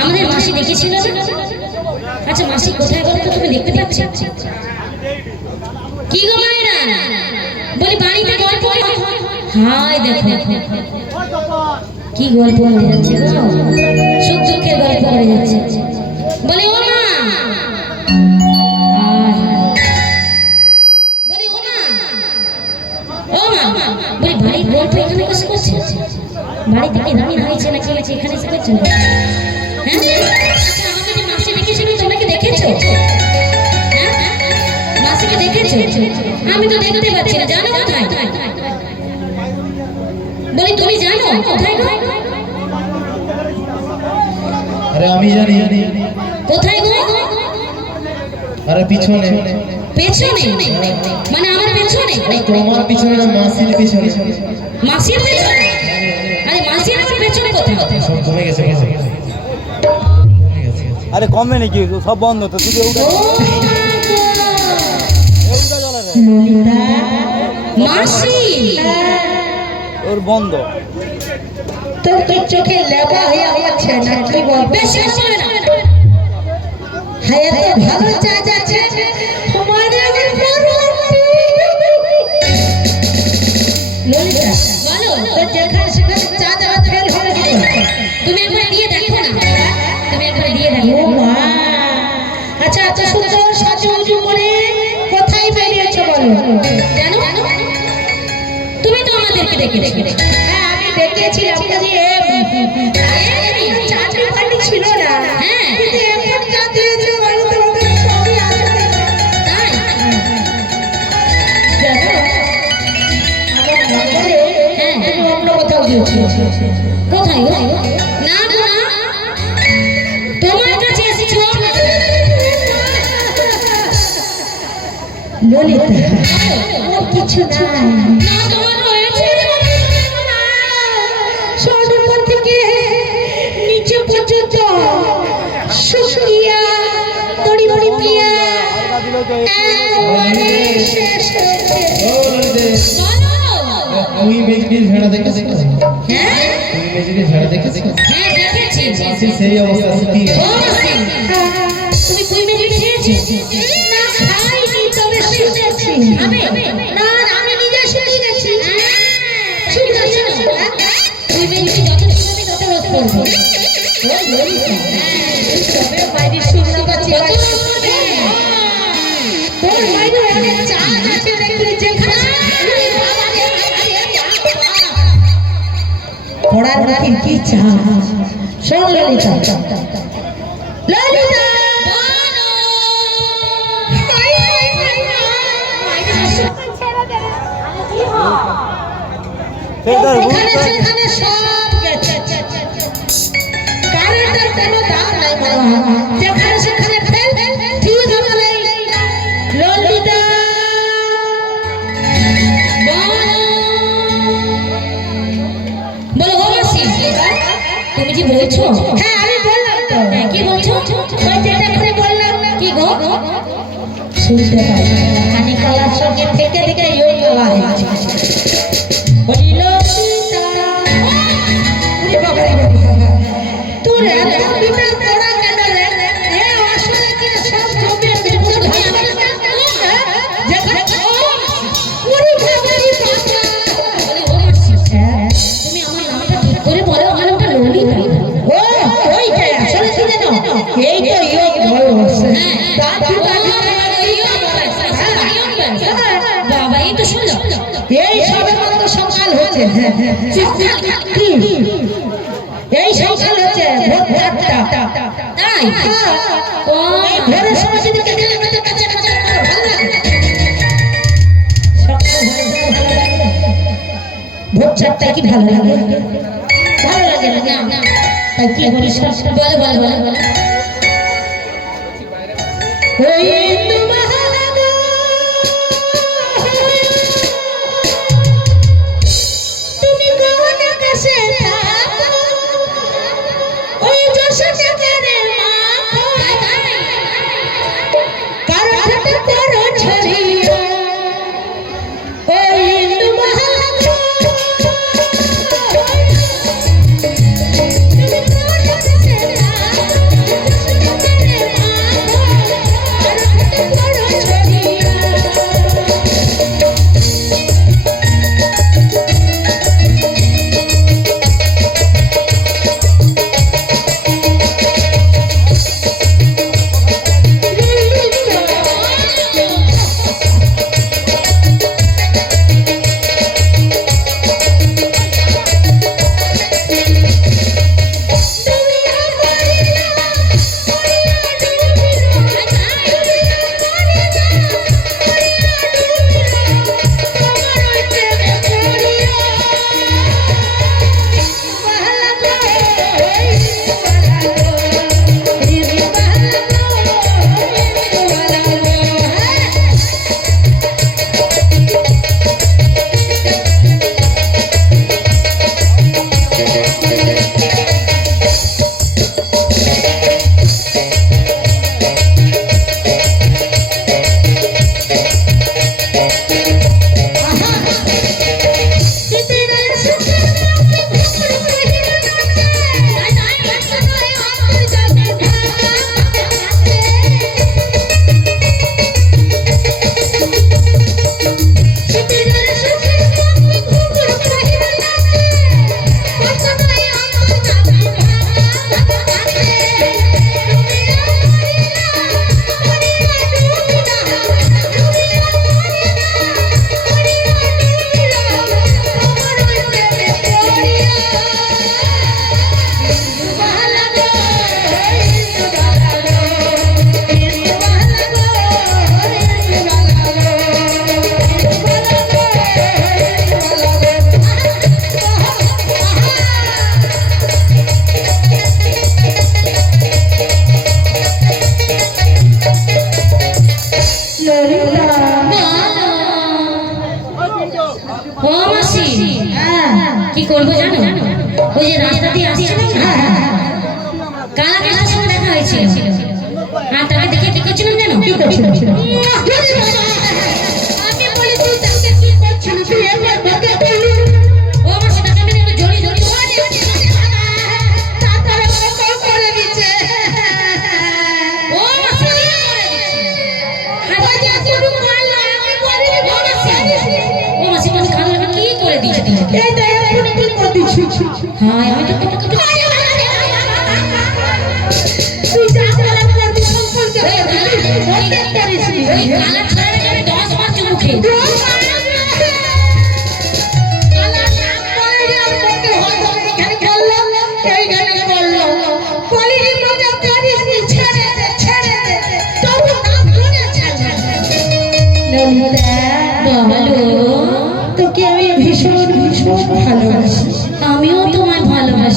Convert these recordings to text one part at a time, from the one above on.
আমাদের মাসি দেখেছিল? আচ্ছা মাসি কোথায় বলো তো, তুমি দেখতে পাচ্ছ? কি গো মায়েরা? বলি, বাড়িতে গল্প? হায়, দেখো। কি গল্প হয়ে যাচ্ছে গো। সুখ দুঃখের গল্প হয়ে যাচ্ছে। বলি, ও মা। বলি, ও এখানে বসে করছে? বাড়ি করছে হ্যাঁ? আচ্ছা আমাকে যে মাসি দেখেছিল তোমরা কি দেখেছ? হ্যাঁ? মাসিকে দেখেছ? আমি তো দেখতে পাচ্ছি না জানো কোথায়? বলি তুমি জানো কোথায় গো? আরে আমি জানি। কোথায় গো? আরে পিছনে। পেছনে? মানে আমার পেছনে? তোমার পিছনে না মাসির পিছনে? মাসির পেছনে? কোথায় কমে গেছে কমে গেছে। আরে কমে নাকি? সব বন্ধ তো তুই উঠা ওর বন্ধ। তোর তো চোখে লেবা হয়ে যাচ্ছে না কি বলবে? বেশি কথা বলবে না। হ্যাঁ তো ভালো যাচ্ছে তোমার আগে ললিতা একবার দিয়ে ও দেখো। মা। আচ্ছা এত সুন্দর সাজু উজু করে কোথায় বেরিয়েছো বলো? জানো? তুমি তো আমাদেরকে ডেকেছিলে হ্যাঁ আমি কাজে চাকরি ছিল না। হ্যাঁ। এখন যা দিয়েছে বলো তোমাদের সবই আছে। তাই? দেখো আমার নম্বরে হ্যাঁ। অন্য কোথাও দিয়েছ কোথায় ললিতা ওর কিছু নাই থেকে নিচে পর্যন্ত শুকিয়া বড়ি বলো দেখেছি। হ্যাঁ ভেড়া দেখেছি হ্যাঁ দেখেছি সেই। অবস্থা বাইরে অনেক চাঁদ আছে দেখবি যেখানে পড়ার কি চা শোন ললিতা সেখানে সব গেছে। কারেন্টের কোনো দাম নাই যেখানে সেখানে ফেল ঠিক হবে ললিতা। বলো ও মাসি তুমি কি বলছো? হ্যাঁ আমি বললাম তো। হ্যাঁ কি বলছো? ওই যেটা করে বললাম। কি গো? শুনতে পাই কানে কলার সঙ্গে থেকে থেকে ইয়ে বলা হয়েছে। এই সকাল হচ্ছে ভোর চারটা তাই? এই ভোরের সময় যদি কেকেলে মেতে কাঁচা কাঁচা করে ভালো লাগে। সকাল হলে তো ভালো লাগে? ভোর চারটা কি ভালো লাগে ভালো লাগে না। তাই কি বলিস? বলো বলো বলো বলো। ওই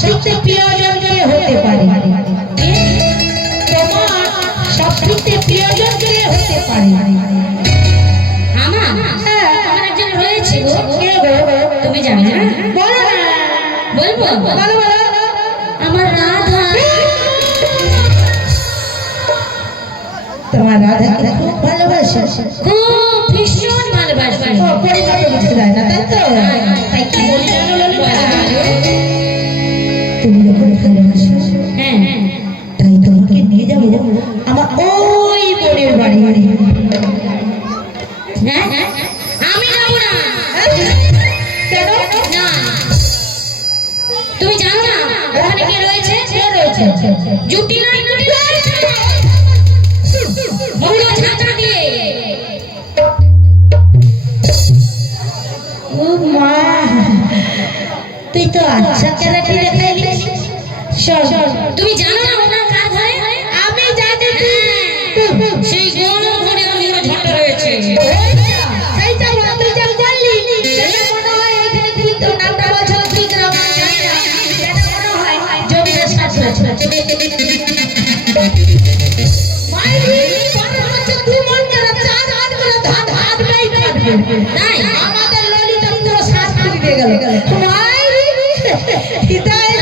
সবচেয়ে প্রিয় কে হতে পারে। হ্যাঁ রয়েছে গো। কে গো? তুমি রাধা। তোমার রাধাকে খুব ভালোবাসো। খুব তাই আমাদের ললিতা পুরো শ্বাস ফিরে গেল। মাইরি হৃদয়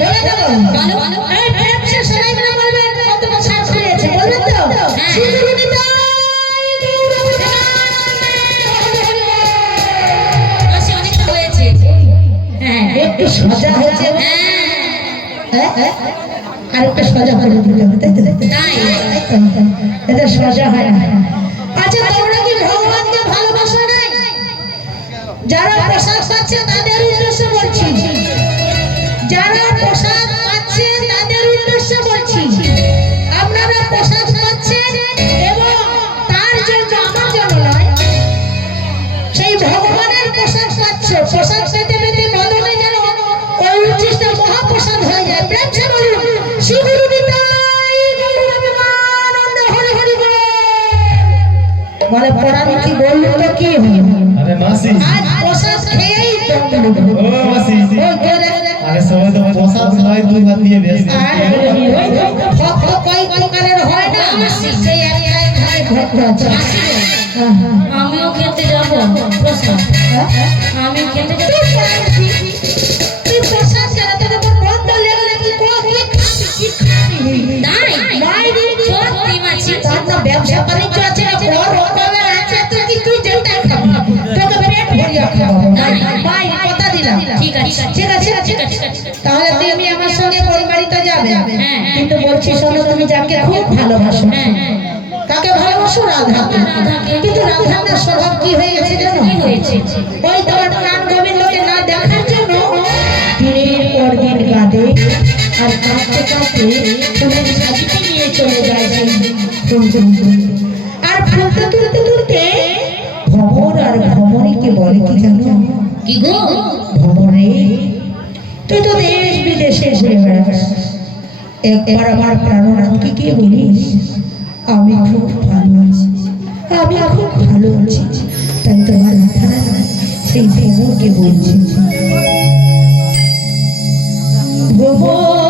বলে দেবো। বলে পড়ানি কি বলল তো কি? আরে মাসি। আজ প্রসাদ খেয়েই নেব। ও মাসি। ওই কে আরে সবাই তো প্রসাদ খাওয়াই দুই ভাত দিয়ে আর তো ভক্ত কই প্রকারের হয় না। মাসি। সেই একটাই ঘরে ভক্ত আছে। মাসি। আমিও খেতে যাব প্রসাদ। হ্যাঁ, হ্যাঁ। খেতে যাব। তুই প্রসাদ ছাড়া তোর বন্ধ লেগে তুই কোনো কি খাবি, কি খাবি? তাই? মাইরি। সত্যি মাছি তার না ব্যবসা বাণিজ্য আছে না, বড় হ্যাঁ। কিন্তু বলছি শোনো তুমি যাকে খুব ভালোবাসো হ্যাঁ হ্যাঁ। কাকে ভালোবাসো? রাধাকে। কিন্তু রাধার স্বভাব কি হয়ে গেছে জানো ওই তোমার প্রাণ গোবিন্দকে না দেখার জন্য দিনের পর দিন কাঁদে আর কাঁদতে কাঁদতে ফুলের সাজিতে নিয়ে চলে যায় সেই আর ফুলতে তুলতে তুলতে ভ্রমর আর ভ্রমরীকে বলে কি জানো? কি গো? ভ্রমরে তুই তো দেশ বিদেশে ঘুরে বেড়াস একবার আমার প্রাণনাথকে গিয়ে বলিস? আমি খুব ভালো আছি। আমি খুব ভালো আছি। তাই তোমার মাথা সেই ভ্রমরকে বলছি। ভ্রমর